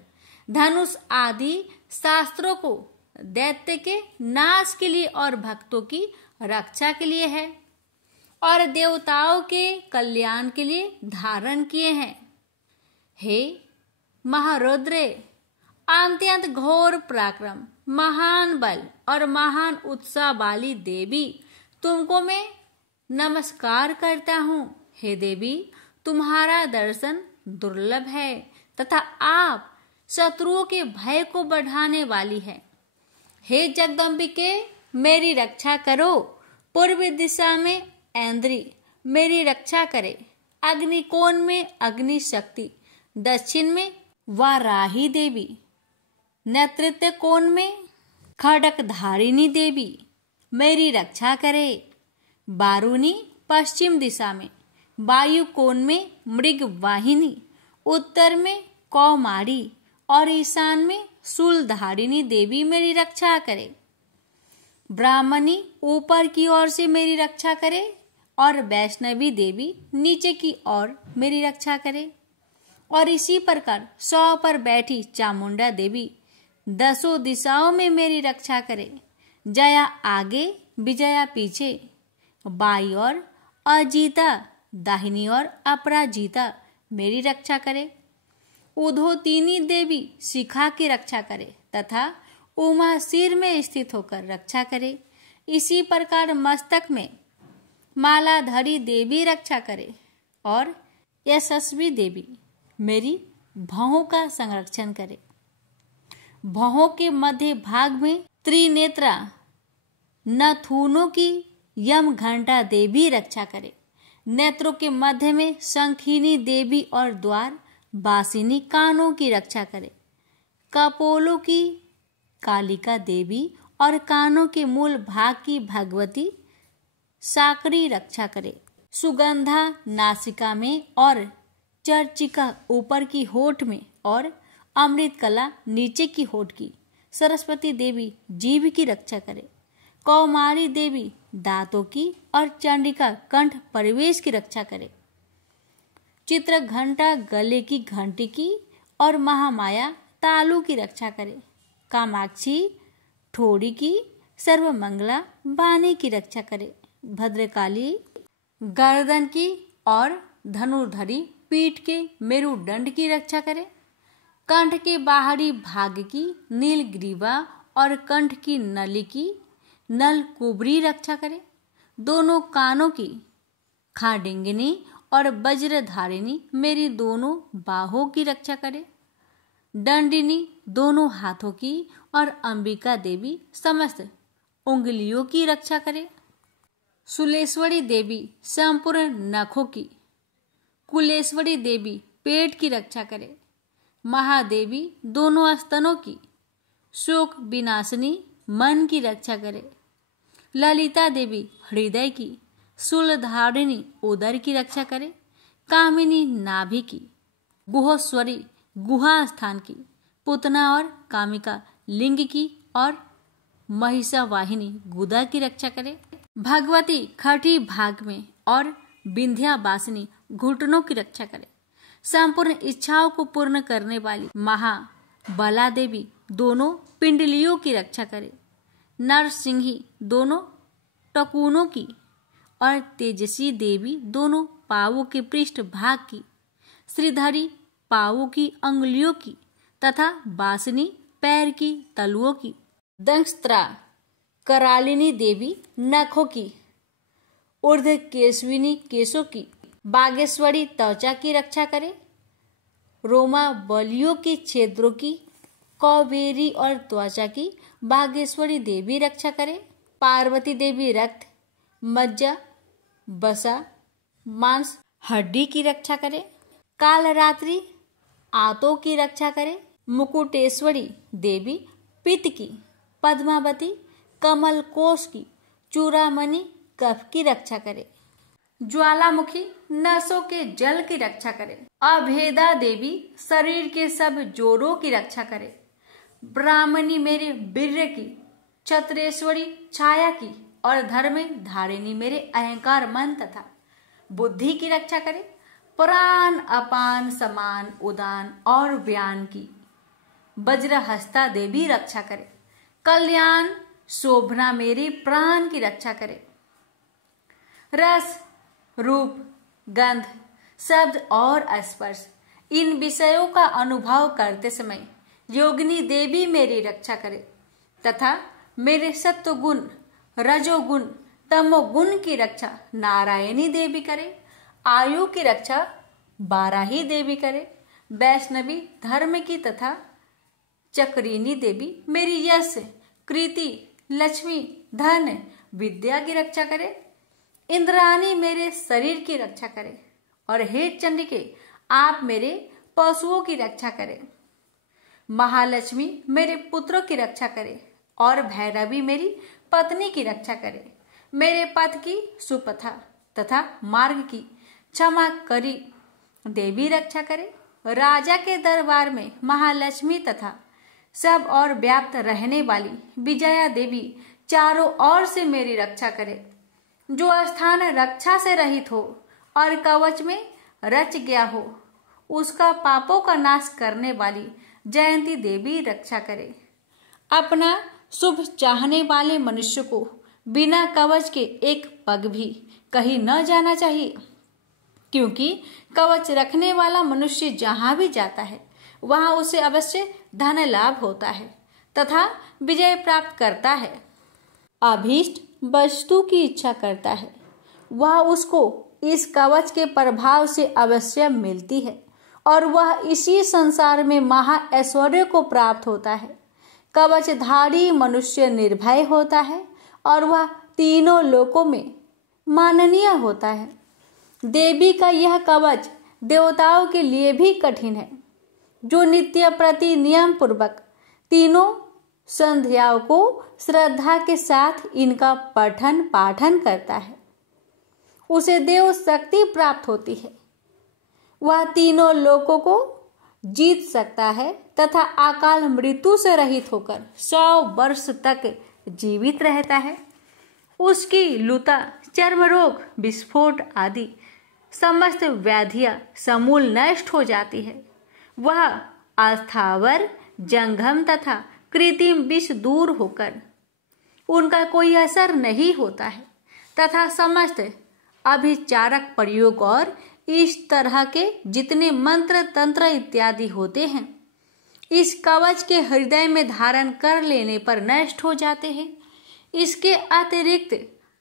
धनुष आदि शास्त्रों को दैत्य के नाश के लिए और भक्तों की रक्षा के लिए है और देवताओं के कल्याण के लिए धारण किए हैं। हे महारुद्रे, अत्यंत घोर पराक्रम महान बल और महान उत्साह वाली देवी, तुमको मैं नमस्कार करता हूँ। हे देवी, तुम्हारा दर्शन दुर्लभ है तथा आप शत्रुओं के भय को बढ़ाने वाली है। हे जगदम्बिके, मेरी रक्षा करो। पूर्व दिशा में ऐन्द्री मेरी रक्षा करे। अग्निकोण में अग्नि शक्ति, दक्षिण में वाराही देवी, नेतृत्व कोण में खड़कधारिणी देवी मेरी रक्षा करे। बारूनी पश्चिम दिशा में, वायु कोण में मृग वाहिनी, उत्तर में कौमारी और ईशान में शूलधारिणी देवी मेरी रक्षा करे। ब्राह्मणी ऊपर की ओर से मेरी रक्षा करे और वैष्णवी देवी नीचे की ओर मेरी रक्षा करे। और इसी प्रकार 100 पर बैठी चामुंडा देवी 10 दिशाओं में मेरी रक्षा करे। जया आगे, विजया पीछे, बाई और अजीता, दाहिनी और अपराजिता मेरी रक्षा करे। उधोतिनी देवी शिखा की रक्षा करे तथा उमा सिर में स्थित होकर रक्षा करे। इसी प्रकार मस्तक में मालाधरी देवी रक्षा करे और यशस्वी देवी मेरी भौहों का संरक्षण करे। भौहों के मध्य भाग में त्रिनेत्रा नथुनों की यम घंटा देवी रक्षा करे। नेत्रों के मध्य में शंखिनी देवी और द्वार बासिनी कानों की रक्षा करे। कपोलों की कालिका देवी और कानों के मूल भाग की भगवती साकरी रक्षा करे। सुगंधा नासिका में और चर्चिका ऊपर की होठ में और अमृत कला नीचे की होठ की सरस्वती देवी जीभ की रक्षा करे। कौमारी देवी दांतों की और चंडिका कंठ परिवेश की रक्षा करे। चित्र घंटा गले की घंटी की और महामाया तालू की रक्षा करे। कामाक्षी ठोड़ी की, सर्वमंगला बानी की रक्षा करे। भद्रकाली गर्दन की और धनुर्धरी पीठ के मेरुदंड की रक्षा करे। कंठ के बाहरी भाग की नीलग्रीवा और कंठ की नली की नल कुबरी रक्षा करे। दोनों कानों की खाडिंगिनी और वज्रधारिणी मेरी दोनों बाहों की रक्षा करे। दंडिनी दोनों हाथों की और अंबिका देवी समस्त उंगलियों की रक्षा करे। सुलेश्वरी देवी संपूर्ण नखों की, कुलेश्वरी देवी पेट की रक्षा करे। महादेवी दोनों स्तनों की, शोक विनाशिनी मन की रक्षा करे। ललिता देवी हृदय की, शूलधारिणी उदर की रक्षा करे। कामिनी नाभि की, गुहोश्वरी गुहा स्थान की, पुतना और कामिका लिंग की और महिषा वाहिनी गुदा की रक्षा करे। भगवती खटी भाग में और विंध्यावासिनी घुटनों की रक्षा करे। संपूर्ण इच्छाओं को पूर्ण करने वाली महाबला देवी दोनों पिंडलियों की रक्षा करे। नरसिंही दोनों टकुनों की और तेजसी देवी दोनों पावों के पृष्ठ भाग की, श्रीधरी पावों की अंगुलियों की तथा बासनी पैर की तलुओं की। दंष्ट्रा करालिनी देवी नखों की, ऊर्ध केशविनी केशों की, बागेश्वरी त्वचा की रक्षा करे। रोमा बलियों के छेद्रों की, कौबेरी और त्वचा की बागेश्वरी देवी रक्षा करे। पार्वती देवी रक्त, मज्जा, बसा, मांस, हड्डी की रक्षा करे। कालरात्रि आंतों की रक्षा करे। मुकुटेश्वरी देवी पित्त की, पद्मावती कमल कोश की, चूड़ामणि कफ की रक्षा करे। ज्वालामुखी नसों के जल की रक्षा करे। अभेदा देवी शरीर के सब जोड़ों की रक्षा करे। ब्राह्मणी मेरे वीर्य की, छत्रेश्वरी छाया की और धर्म धारिणी मेरे अहंकार मन तथा बुद्धि की रक्षा करे। प्राण अपान समान उदान और व्यान की वज्रहस्ता देवी रक्षा करे। कल्याण शोभना मेरे प्राण की रक्षा करे। रस रूप गंध शब्द और स्पर्श इन विषयों का अनुभव करते समय योगिनी देवी मेरी रक्षा करे। तथा मेरे सत्वगुण, रजोगुण, तमोगुण की रक्षा नारायणी देवी करे। आयु की रक्षा बाराही देवी करे। वैष्णवी धर्म की तथा चक्रिणी देवी मेरी यश, कृति, लक्ष्मी, धन, विद्या की रक्षा करे। इंद्राणी मेरे शरीर की रक्षा करे। और हे चंडिके, आप मेरे पशुओं की रक्षा करें। महालक्ष्मी मेरे पुत्रों की रक्षा करे। और भैरवी मेरी पत्नी की रक्षा करे। मेरे पथ की सुपथा तथा मार्ग की क्षमा करी देवी रक्षा करे। राजा के दरबार में महालक्ष्मी तथा सब और व्याप्त रहने वाली विजया देवी चारों ओर से मेरी रक्षा करे। जो स्थान रक्षा से रहित हो और कवच में रच गया हो, उसका पापों का नाश करने वाली जयंती देवी रक्षा करे। अपना शुभ चाहने वाले मनुष्य को बिना कवच के एक पग भी कहीं न जाना चाहिए, क्योंकि कवच रखने वाला मनुष्य जहां भी जाता है वहां उसे अवश्य धन लाभ होता है तथा विजय प्राप्त करता है। अभीष्ट वस्तु की इच्छा करता है, वह उसको इस कवच के प्रभाव से अवश्य मिलती है और वह इसी संसार में महा ऐश्वर्य को प्राप्त होता है। कवचधारी मनुष्य निर्भय होता है और वह तीनों लोकों में माननीय होता है। देवी का यह कवच देवताओं के लिए भी कठिन है। जो नित्य प्रति नियम पूर्वक तीनों संध्याओं को श्रद्धा के साथ इनका पठन पाठन करता है, उसे देव शक्ति प्राप्त होती है। वह तीनों लोकों को जीत सकता है तथा अकाल मृत्यु से रहित होकर 100 वर्ष तक जीवित रहता है। उसकी लुता, चर्म रोग, विस्फोट आदि समस्त व्याधियां समूल नष्ट हो जाती है। वह अस्थावर, जंगम तथा कृत्रिम विष दूर होकर उनका कोई असर नहीं होता है तथा समस्त अभिचारक प्रयोग और इस तरह के जितने मंत्र तंत्र इत्यादि होते हैं, इस कवच के हृदय में धारण कर लेने पर नष्ट हो जाते हैं। इसके अतिरिक्त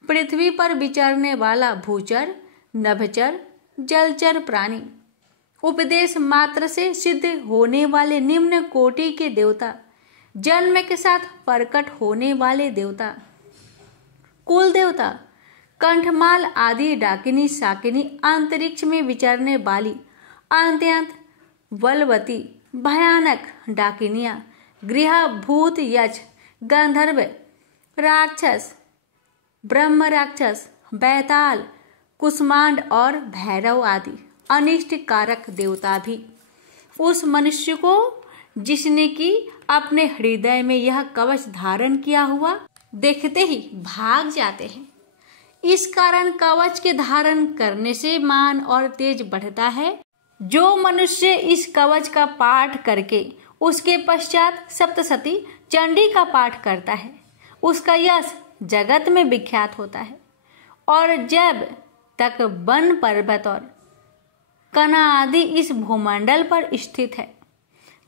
पृथ्वी पर विचरने वाला भूचर, नभचर, जलचर प्राणी, उपदेश मात्र से सिद्ध होने वाले निम्न कोटि के देवता, जन्म के साथ प्रकट होने वाले देवता, कुल देवता, कंठमाल आदि डाकिनी शाकिनी, अंतरिक्ष में विचरने वाली अत्यंत बलवती भयानक डाकिनियां, गृह भूत, यक्ष, गंधर्व, राक्षस, ब्रह्म राक्षस, बैताल, कुष्मांड और भैरव आदि अनिष्ट कारक देवता भी उस मनुष्य को जिसने कि अपने हृदय में यह कवच धारण किया हुआ देखते ही भाग जाते हैं। इस कारण कवच के धारण करने से मान और तेज बढ़ता है। जो मनुष्य इस कवच का पाठ करके उसके पश्चात सप्तशती चंडी का पाठ करता है, उसका यश जगत में विख्यात होता है। और जब तक वन पर्वत और कना आदि इस भूमंडल पर स्थित है,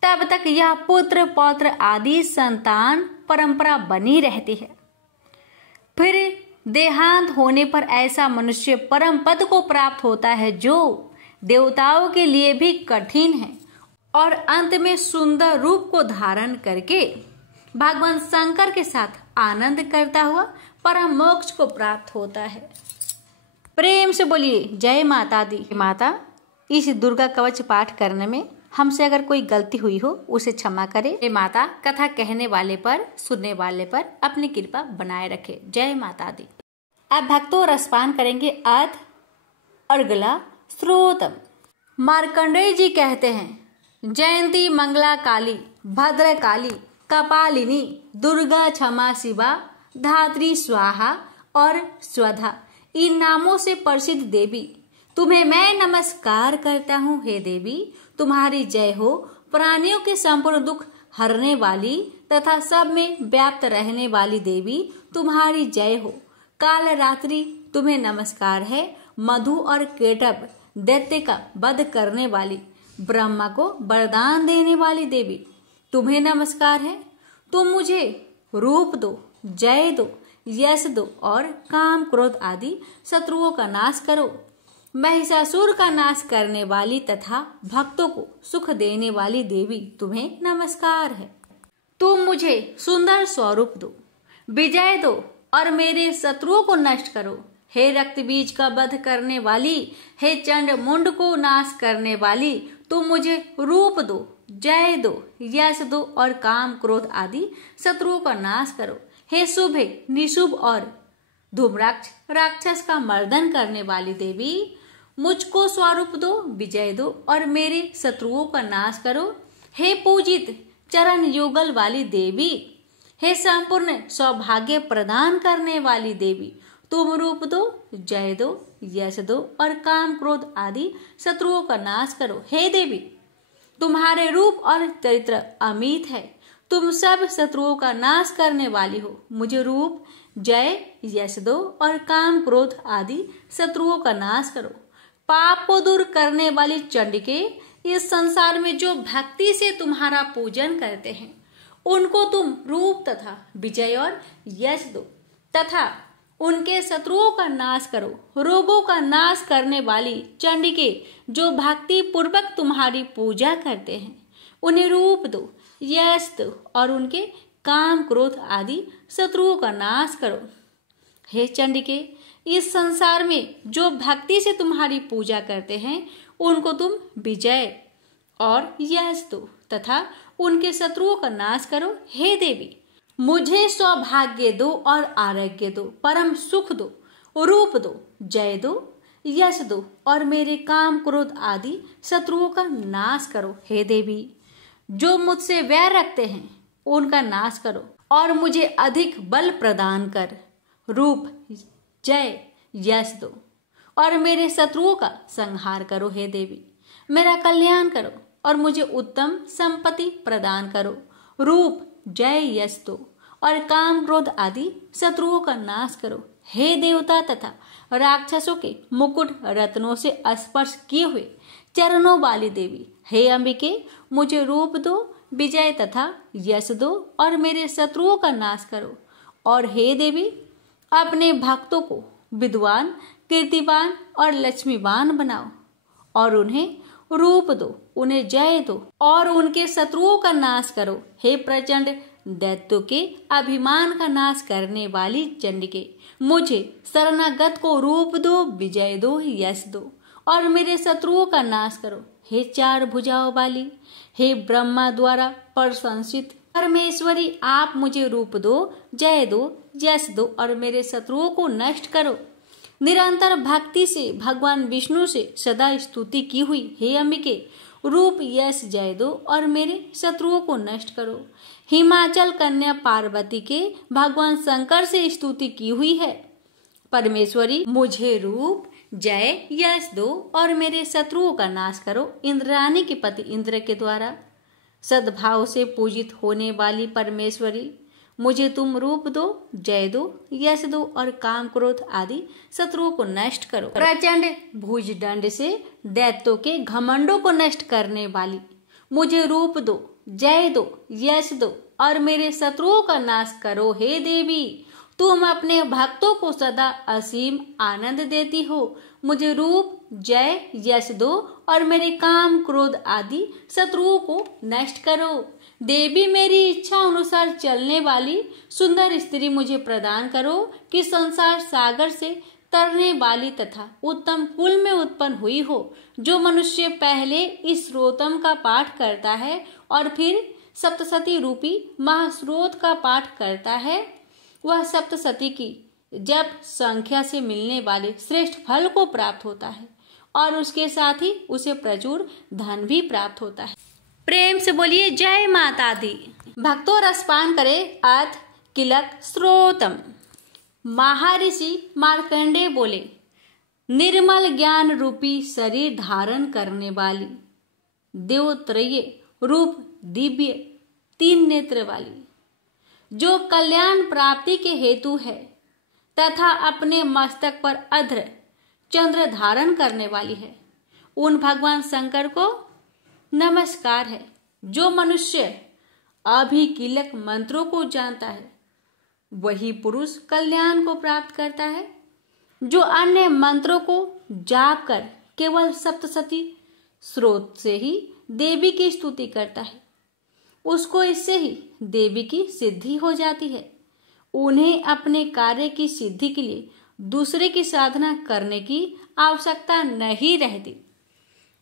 तब तक यह पुत्र पौत्र आदि संतान परंपरा बनी रहती है। फिर देहांत होने पर ऐसा मनुष्य परम पद को प्राप्त होता है, जो देवताओं के लिए भी कठिन है, और अंत में सुंदर रूप को धारण करके भगवान शंकर के साथ आनंद करता हुआ परम मोक्ष को प्राप्त होता है। प्रेम से बोलिए जय माता दी। माता, इस दुर्गा कवच पाठ करने में हमसे अगर कोई गलती हुई हो उसे क्षमा करे। हे माता, कथा कहने वाले पर, सुनने वाले पर अपनी कृपा बनाए रखे। जय माता दी। अब भक्तों रसपान करेंगे अर्थ अर्गला श्रोतम। मार्कंडेय जी कहते हैं, जयंती मंगला काली, भद्र काली, कपालिनी, दुर्गा, क्षमा शिवा, धात्री, स्वाहा और स्वधा, इन नामों से प्रसिद्ध देवी तुम्हें मैं नमस्कार करता हूँ। हे देवी, तुम्हारी जय हो। प्राणियों के संपूर्ण दुख हरने वाली तथा सब में व्याप्त रहने वाली देवी, तुम्हारी जय हो। काल रात्रि तुम्हें नमस्कार है। मधु और केटभ दैत्य का वध करने वाली, ब्रह्मा को वरदान देने वाली देवी, तुम्हें नमस्कार है। तुम मुझे रूप दो, जय दो, यश दो और काम क्रोध आदि शत्रुओं का नाश करो। महिषासुर का नाश करने वाली तथा भक्तों को सुख देने वाली देवी तुम्हें नमस्कार है। तुम मुझे सुंदर स्वरूप दो, विजय दो और मेरे शत्रुओं को नष्ट करो। हे रक्त बीज का वध करने वाली, हे चंड मुंड को नाश करने वाली, तुम मुझे रूप दो, जय दो, यश दो और काम क्रोध आदि शत्रुओं का नाश करो। हे शुभ, निशुभ और धूम्राक्ष राक्षस का मर्दन करने वाली देवी, मुझको स्वरूप दो, विजय दो और मेरे शत्रुओं का नाश करो। हे पूजित चरण युगल वाली देवी, हे संपूर्ण सौभाग्य प्रदान करने वाली देवी, तुम रूप दो, जय दो, यश दो और काम क्रोध आदि शत्रुओं का नाश करो। हे देवी, तुम्हारे रूप और चरित्र अमित है, तुम सब शत्रुओं का नाश करने वाली हो। मुझे रूप, जय, यश दो और काम क्रोध आदि शत्रुओं का नाश करो। पाप को दूर करने वाली चंडिके, इस संसार में जो भक्ति से तुम्हारा पूजन करते हैं उनको तुम रूप तथा विजय और यश दो तथा उनके शत्रुओं का नाश करो। रोगों का नाश करने वाली चंडिके, जो भक्ति पूर्वक तुम्हारी पूजा करते हैं उन्हें रूप दो, यश दो और उनके काम क्रोध आदि शत्रुओं का नाश करो। हे चंडिके, इस संसार में जो भक्ति से तुम्हारी पूजा करते हैं उनको तुम विजय और यश दो तथा उनके शत्रुओं का नाश करो। हे देवी, मुझे सौभाग्य दो और आरोग्य दो, परम सुख दो, रूप दो, जय दो, यश दो और मेरे काम क्रोध आदि शत्रुओं का नाश करो। हे देवी, जो मुझसे वैर रखते हैं उनका नाश करो और मुझे अधिक बल प्रदान कर रूप, जय, यश दो और मेरे शत्रुओं का संहार करो। हे देवी, मेरा कल्याण करो और मुझे उत्तम संपत्ति प्रदान करो। रूप, जय, यश दो और काम क्रोध आदि शत्रुओं का नाश करो। हे देवता तथा राक्षसों के मुकुट रत्नों से स्पर्श किए हुए चरणों वाली देवी, हे अंबिके, मुझे रूप दो, विजय तथा यश दो और मेरे शत्रुओं का नाश करो। और हे देवी, अपने भक्तों को विद्वान, कीर्तिवान और लक्ष्मीवान बनाओ और उन्हें रूप दो, उन्हें जय दो और उनके शत्रुओं का नाश करो। हे प्रचंड दैत्यों के अभिमान का नाश करने वाली चंडिके, मुझे शरणागत को रूप दो, विजय दो, यश दो और मेरे शत्रुओं का नाश करो। हे चार भुजाओं वाली, हे ब्रह्मा द्वारा प्रशंसित परमेश्वरी, आप मुझे रूप दो, जय दो, यश दो और मेरे शत्रुओं को नष्ट करो। निरंतर भक्ति से भगवान विष्णु से सदा स्तुति की हुई हे अंबिके, रूप, यश, जय दो और मेरे शत्रुओं को नष्ट करो। हिमाचल कन्या पार्वती के भगवान शंकर से स्तुति की हुई है परमेश्वरी, मुझे रूप, जय, यश दो और मेरे शत्रुओं का नाश करो। इंद्राणी के पति इंद्र के द्वारा सद्भाव से पूजित होने वाली परमेश्वरी, मुझे तुम रूप दो, जय दो, यश दो और काम क्रोध आदि शत्रुओं को नष्ट करो। प्रचंड भुजदंड से दैत्यों के घमंडों को नष्ट करने वाली, मुझे रूप दो, जय दो, यश दो और मेरे शत्रुओं का नाश करो। हे देवी, तुम अपने भक्तों को सदा असीम आनंद देती हो, मुझे रूप, जय, यश दो और मेरे काम क्रोध आदि शत्रुओं को नष्ट करो। देवी, मेरी इच्छा अनुसार चलने वाली सुंदर स्त्री मुझे प्रदान करो कि संसार सागर से तरने वाली तथा उत्तम कुल में उत्पन्न हुई हो। जो मनुष्य पहले इस स्रोतम का पाठ करता है और फिर सप्तशती रूपी महास्रोत का पाठ करता है, वह सप्तशती की जप संख्या से मिलने वाले श्रेष्ठ फल को प्राप्त होता है और उसके साथ ही उसे प्रचुर धन भी प्राप्त होता है। प्रेम से बोलिए जय माता दी। भक्तों रसपान करे अथ किलक स्रोतम। महर्षि मार्कंडेय बोले, निर्मल ज्ञान रूपी शरीर धारण करने वाली, देवत्रय रूप दिव्य तीन नेत्र वाली, जो कल्याण प्राप्ति के हेतु है तथा अपने मस्तक पर अध्र चंद्र धारण करने वाली है, उन भगवान शंकर को नमस्कार है। जो मनुष्य अभिकीलक मंत्रों को जानता है वही पुरुष कल्याण को प्राप्त करता है जो अन्य मंत्रों को जाप कर केवल सप्तसती स्रोत से ही देवी की स्तुति करता है। उसको इससे ही देवी की सिद्धि हो जाती है। उन्हें अपने कार्य की सिद्धि के लिए दूसरे की साधना करने की आवश्यकता नहीं रहती।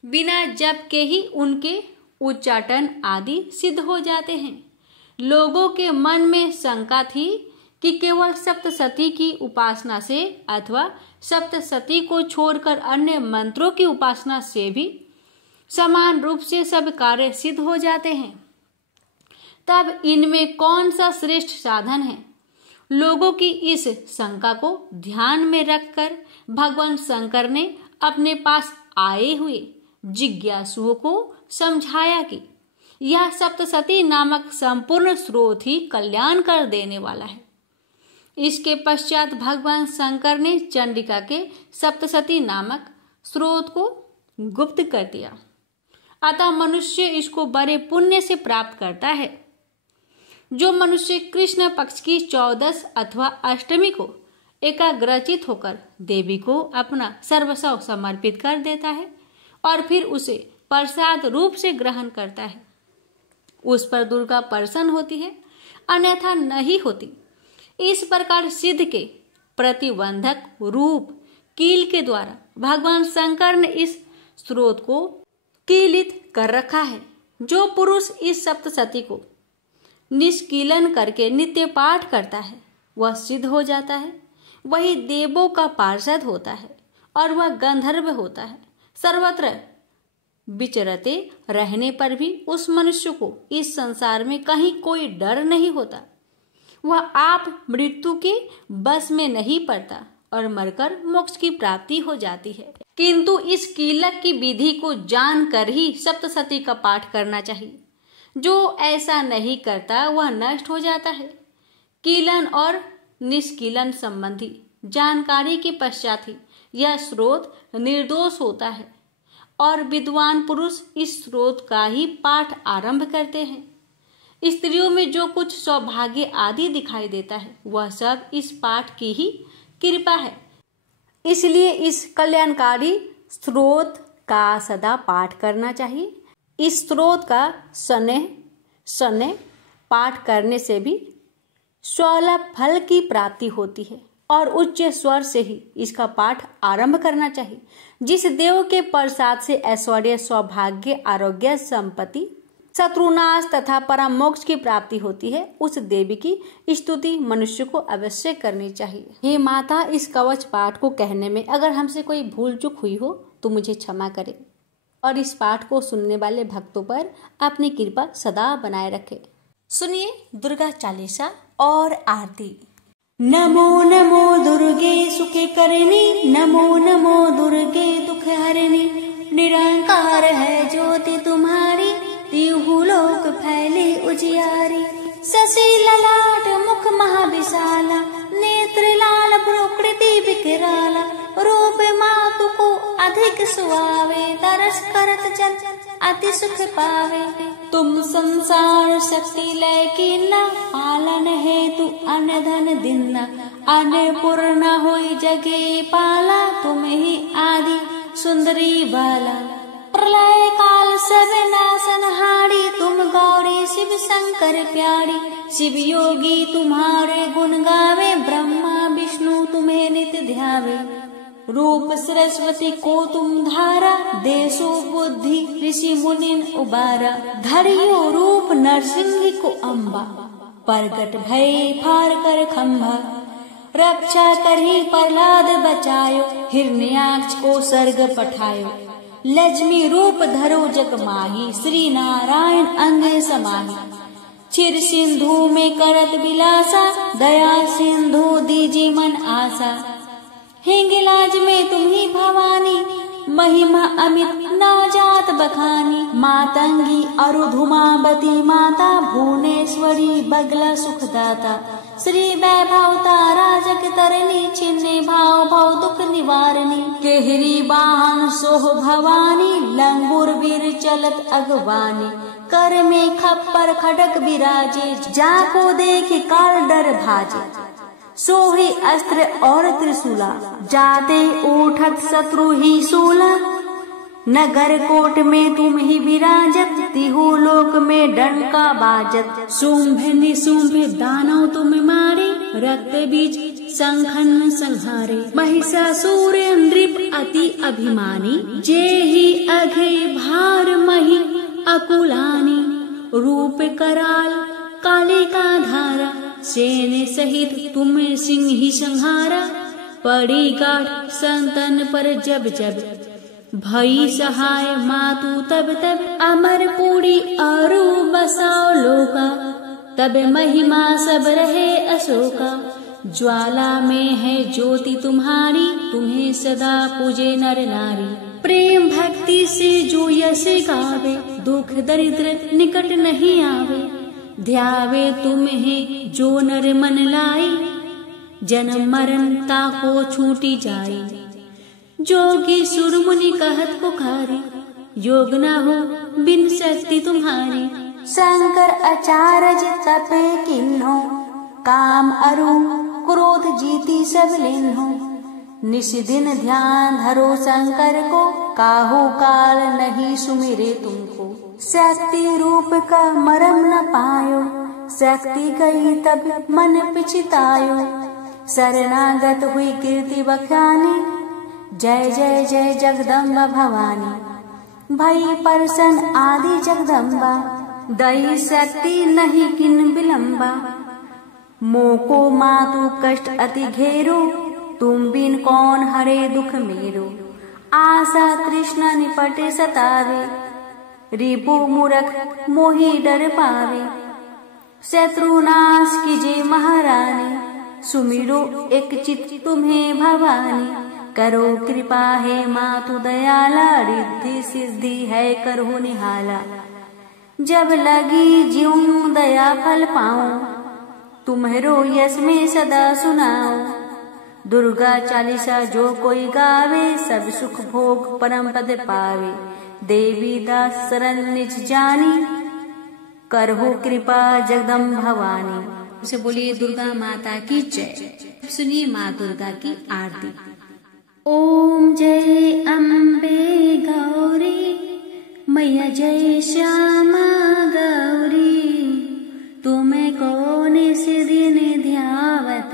बिना जप के ही उनके उच्चाटन आदि सिद्ध हो जाते हैं। लोगों के मन में शंका थी कि केवल सप्तसती की उपासना से अथवा सप्तसती को छोड़कर अन्य मंत्रों की उपासना से भी समान रूप से सब कार्य सिद्ध हो जाते हैं। तब इनमें कौन सा श्रेष्ठ साधन है? लोगों की इस शंका को ध्यान में रखकर भगवान शंकर ने अपने पास आए हुए जिज्ञासुओं को समझाया कि यह सप्तसती नामक संपूर्ण स्रोत ही कल्याण कर देने वाला है। इसके पश्चात भगवान शंकर ने चंडिका के सप्तसती नामक स्रोत को गुप्त कर दिया। अतः मनुष्य इसको बड़े पुण्य से प्राप्त करता है। जो मनुष्य कृष्ण पक्ष की 14 अथवा अष्टमी को एकाग्रचित होकर देवी को अपना सर्वस्व समर्पित कर देता है और फिर उसे प्रसाद रूप से ग्रहण करता है, उस पर दुर्गा प्रसन्न होती है, अन्यथा नहीं होती। इस प्रकार सिद्ध के प्रतिबंधक रूप कील के द्वारा भगवान शंकर ने इस स्रोत को कीलित कर रखा है। जो पुरुष इस सप्तसती को निष्कीलन करके नित्य पाठ करता है वह सिद्ध हो जाता है। वही देवों का पार्षद होता है और वह गंधर्व होता है। सर्वत्र विचरते रहने पर भी उस मनुष्य को इस संसार में कहीं कोई डर नहीं होता। वह आप मृत्यु के बस में नहीं पड़ता और मरकर मोक्ष की प्राप्ति हो जाती है। किंतु इस कीलक की विधि को जानकर ही सप्तसती का पाठ करना चाहिए। जो ऐसा नहीं करता वह नष्ट हो जाता है। कीलन और निष्कीलन संबंधी जानकारी के पश्चात ही यह स्रोत निर्दोष होता है और विद्वान पुरुष इस स्रोत का ही पाठ आरंभ करते हैं। स्त्रियों में जो कुछ सौभाग्य आदि दिखाई देता है वह सब इस पाठ की ही कृपा है। इसलिए इस कल्याणकारी स्रोत का सदा पाठ करना चाहिए। इस स्रोत का सने पाठ करने से भी स्वलभ फल की प्राप्ति होती है और उच्च स्वर से ही इसका पाठ आरंभ करना चाहिए। जिस देव के प्रसाद से ऐश्वर्य, सौभाग्य, आरोग्य, संपत्ति, शत्रुनाश तथा परम मोक्ष की प्राप्ति होती है, उस देवी की स्तुति मनुष्य को अवश्य करनी चाहिए। हे माता, इस कवच पाठ को कहने में अगर हमसे कोई भूल चूक हुई हो तो मुझे क्षमा करें और इस पाठ को सुनने वाले भक्तों पर अपनी कृपा सदा बनाए रखे। सुनिए दुर्गा चालीसा और आरती। नमो नमो दुर्गे सुखे करनी, नमो नमो दुर्गे दुख हरनी। निरंकार है ज्योति तुम्हारी, तिहु लोक फैले उजियारी। शशि ललाट मुख महाविशाला, नेत्र लाल प्रकृति विकराला। रूप मातु को अधिक सुहावे, दर्श करत जन अति सुख पावे। तुम संसार शक्ति लय कीना, पालन हेतु अन्न धन दिना। अन्नपूर्णा होई जगे पाला, तुम ही आदि सुंदरी बाला। प्रलय काल सब नासनहारी, तुम गौरी शिव शंकर प्यारी। शिव योगी तुम्हारे गुण गावे, ब्रह्मा विष्णु तुम्हें नित्य ध्यावे। रूप सरस्वती को तुम धारा, देशो बुद्धि ऋषि मुनिन उबारा। धरियो रूप नरसिंह को अम्बा, प्रगट भय फार कर खम्भा। रक्षा करही प्रहलाद बचायो, हिरण्याक्ष को सर्ग पठायो। लक्ष्मी रूप धरो जग माही, श्री नारायण अंगे समाही। चिर सिंधु में करत विलासा, दया सिंधु दीजी मन आशा। हिंगलाज में तुम्ही भवानी, महिमा अमित नवजात बखानी। मातंगी अरुधुमावती माता, भुवनेश्वरी बगला सुखदाता। श्री वैभवता राजक तरनी, छिन्ने भाव भव दुख निवारणी। केहरी वाहन सोह भवानी, लंगुर वीर चलत अगवानी। कर में खप्पर खडक विराजे, जाको देख काल डर भाजे। सोहे अस्त्र और त्रिशूला, जाते उठत शत्रु ही सूला। नगर कोट में तुम ही विराजत, तिहु लोक में डंका बाजत। शुंभ निशुंभ दानव तुम मारे, रक्त बीज संखन संहारे। महिषासुर नृप अति अभिमानी, जे ही अघे भार मही अकुलानी। रूप कराल काले का धारा, सेने सहित तुम सिंह ही संहारा। पड़ी गाढ़ संतन पर जब जब, भई सहाय मातु तब तब। अमर पूरी अरु बसाओ लोका, तब महिमा सब रहे अशोका। ज्वाला में है ज्योति तुम्हारी, तुम्हें सदा पूजे नर नारी। प्रेम भक्ति से जो यश गावे, दुख दरिद्र निकट नहीं आवे। ध्यावे तुम्हें जो नर मन लाई, जन्म मरण ताको छूटी जाई। जोगी सुर मुनि कहत पुकारी, योग न हो बिन शक्ति तुम्हारी। शंकर अचारज तपे किन्हो, काम अरु क्रोध जीती सब लिन्हो। निश दिन ध्यान धरो शंकर को, काहू काल नहीं सुमिरे तुमको। शक्ति रूप का मरम न पायो, शक्ति गई तब मन पिछतायो। शरणागत हुई कीर्ति बखानी, जय जय जय जगदम्बा भवानी। भई प्रसन्न आदि जगदम्बा, दई शक्ति नहीं किन विलंबा। मोको मातु कष्ट अति घेरो, तुम बिन कौन हरे दुख मेरो। आशा तृष्णा निपटे सतावे, रिपु मूरख मोहि डर पावे। शत्रुनाश कीजे महारानी, सुमिरो एक चित तुम्हें भवानी। करो कृपा है मातु दयाला, रिद्धि सिद्धि है करहु निहाला। जब लगी ज्यों दया फल पाऊं, तुम्हरो यश में सदा सुनाओ। दुर्गा चालीसा जो कोई गावे, सब सुख भोग परम पद पावे। देवी दास शरण निज जानी, करहु कृपा जगदम्ब भवानी। उसे बोलिए दुर्गा माता की जय। सुनिए माँ दुर्गा की आरती। ओम जय अम्बे गौरी, मैया जय श्यामा गौरी। तुम्हें को निस दिन ध्यावत,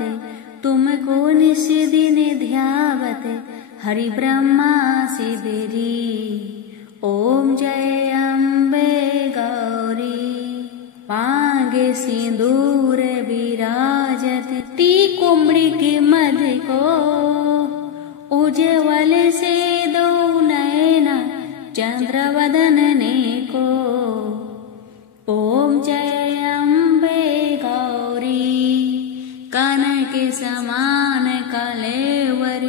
तुमको निस दिन ध्यावत, हरि ब्रह्मा शिवरी। ओम जय अम्बे गौरी, मांगे सिंदूर विराजत। टीको मृग मद को, उज्ज्वल से दो नयना, चंद्र वदन ने को। ओम जय अम्बे गौरी, कनक समान कलेवर,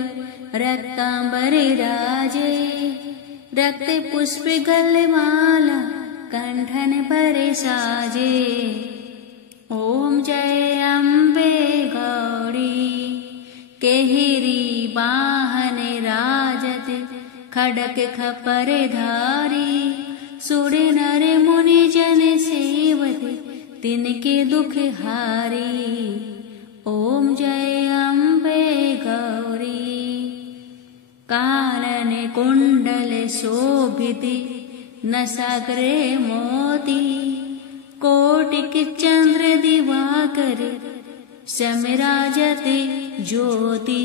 रक्तांबर राजे। रक्त पुष्प गलमाला, कंठन पर साजे। ओम जय अम्बे गौरी, केहरी वाहन राजत, खड़क खपर धारी। सुर नर मुनि जन सेवत, तिनके दुख हारी। ओम जय अम्बे गौरी, कानन कुंडल शोभित, नसाग्रे मोती। कोटिक चंद्र दिवाकर, समराजते ज्योति।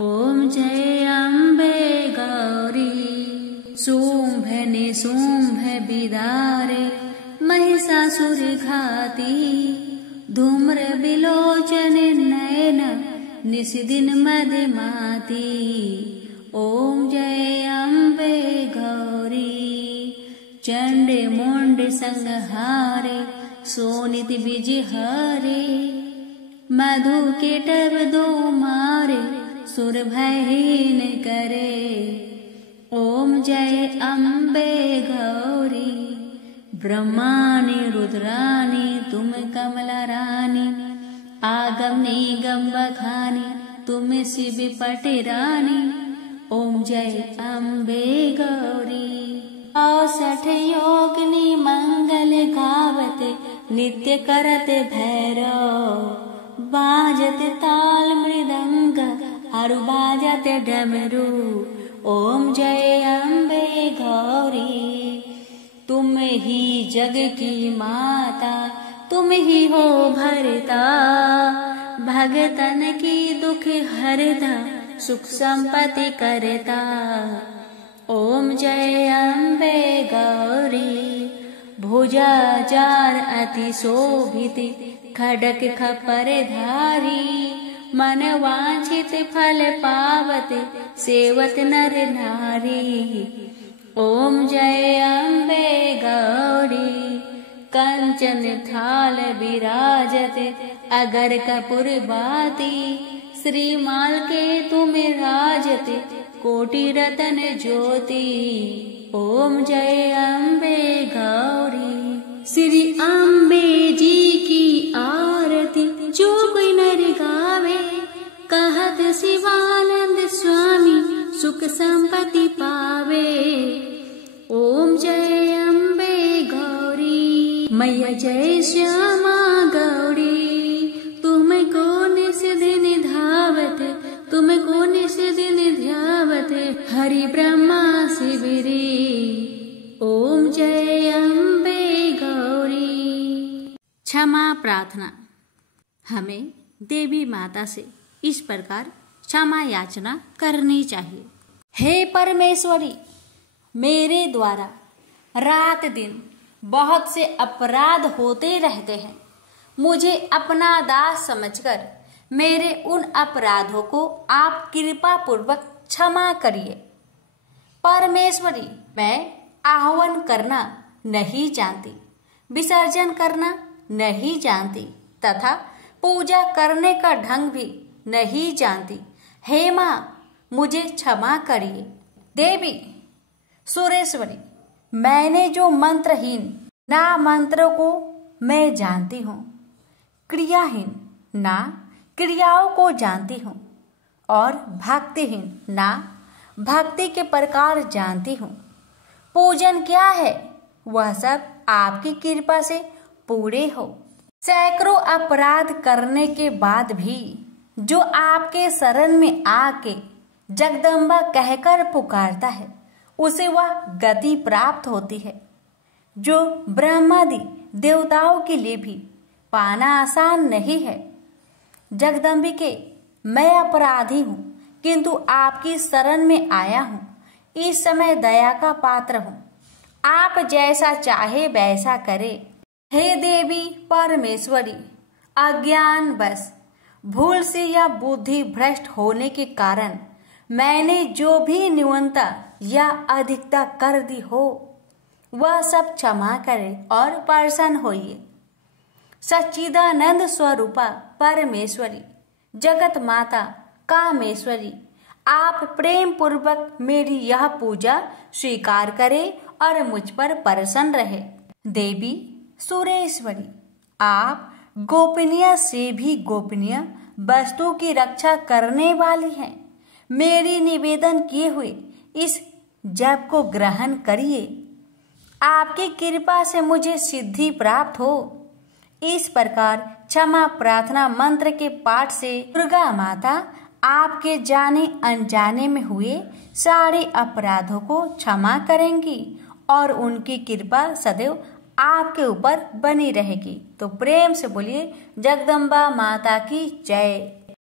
ओम जय अम्बे गौरी, शुंभ निशुंभ बिदारे, महिषासुर घाती। धूम्र बिलोचन नयन, निस दिन मदमाती। ओम जय अम्बे गौरी, चंड मुंड संहारे, सोनित बीज हरे। मधु के टब दो मारे, सुर भयहीन करे। ओम जय अम्बे गौरी, ब्रह्माणी रुद्राणी तुम कमला रानी। आगम निगम बखानी, तुम शिव पट रानी। ओम जय अम्बे गौरी, 64 योगिनी मंगल गावत, नित्य करत भैरव। बाजत ताल मृदंग और बाजत डमरू। ओम जय अम्बे गौरी, तुम ही जग की माता, तुम ही हो भरता, भगतन की दुख हरता, सुख संपत्ति करता। ओम जय अम्बे गौरी, भुजा जार अति शोभित, खडक खपर धारी, मन वांछित फल पावत, सेवत नर नारी। ओम जय अम्बे गौरी, कंचन थाल विराजत, अगर कपूर बाती, श्रीमाल के तुम राजत, कोटि रतन ज्योति। ओम जय अम्बे गौरी, श्री अम्बे जी की आरती, जो कोई नर गावे, कहत शिवानंद स्वामी, सुख संपत्ति पावे। ओम जय अम्बे गौरी, मैया जय श्यामा गौरी, तुमको निस दिन धावत, तुमको निस दिन ध्यावत, हरि ब्रह्मा शिविरी। ओम जय अम्बे गौरी। क्षमा प्रार्थना। हमें देवी माता से इस प्रकार क्षमा याचना करनी चाहिए। हे परमेश्वरी, मेरे द्वारा रात दिन बहुत से अपराध होते रहते हैं। मुझे अपना दास समझकर मेरे उन अपराधों को आप कृपा पूर्वक क्षमा करिए। परमेश्वरी, मैं आह्वान करना नहीं जानती, विसर्जन करना नहीं जानती तथा पूजा करने का ढंग भी नहीं जानती। हे माँ, मुझे क्षमा करिए। देवी सुरेश्वरी, मैंने जो मंत्रहीन ना मंत्रों को मैं जानती हूँ, क्रियाहीन ना क्रियाओं को जानती हूँ और भक्तिहीन ना भक्ति के प्रकार जानती हूँ। पूजन क्या है वह सब आपकी कृपा से पूरे हो। सैकड़ों अपराध करने के बाद भी जो आपके शरण में आके जगदम्बा कहकर पुकारता है, उसे वह गति प्राप्त होती है जो ब्रह्मादि देवताओं के लिए भी पाना आसान नहीं है। जगदम्बिके, मैं अपराधी हूँ, किंतु आपकी शरण में आया हूँ। इस समय दया का पात्र हूँ, आप जैसा चाहे वैसा करे। हे देवी परमेश्वरी, अज्ञान बस भूल से या बुद्धि भ्रष्ट होने के कारण मैंने जो भी न्यूनता या अधिकता कर दी हो, वह सब क्षमा करे और प्रसन्न होइए। सच्चिदानंद स्वरूपा परमेश्वरी, जगत माता कामेश्वरी, आप प्रेम पूर्वक मेरी यह पूजा स्वीकार करें और मुझ पर प्रसन्न रहे। देवी सुरेश्वरी, आप गोपनीय से भी गोपनीय वस्तु की रक्षा करने वाली हैं। मेरी निवेदन किए हुए इस जप को ग्रहण करिए। आपकी कृपा से मुझे सिद्धि प्राप्त हो। इस प्रकार क्षमा प्रार्थना मंत्र के पाठ से दुर्गा माता आपके जाने अनजाने में हुए सारे अपराधों को क्षमा करेंगी और उनकी कृपा सदैव आपके ऊपर बनी रहेगी। तो प्रेम से बोलिए जगदम्बा माता की जय।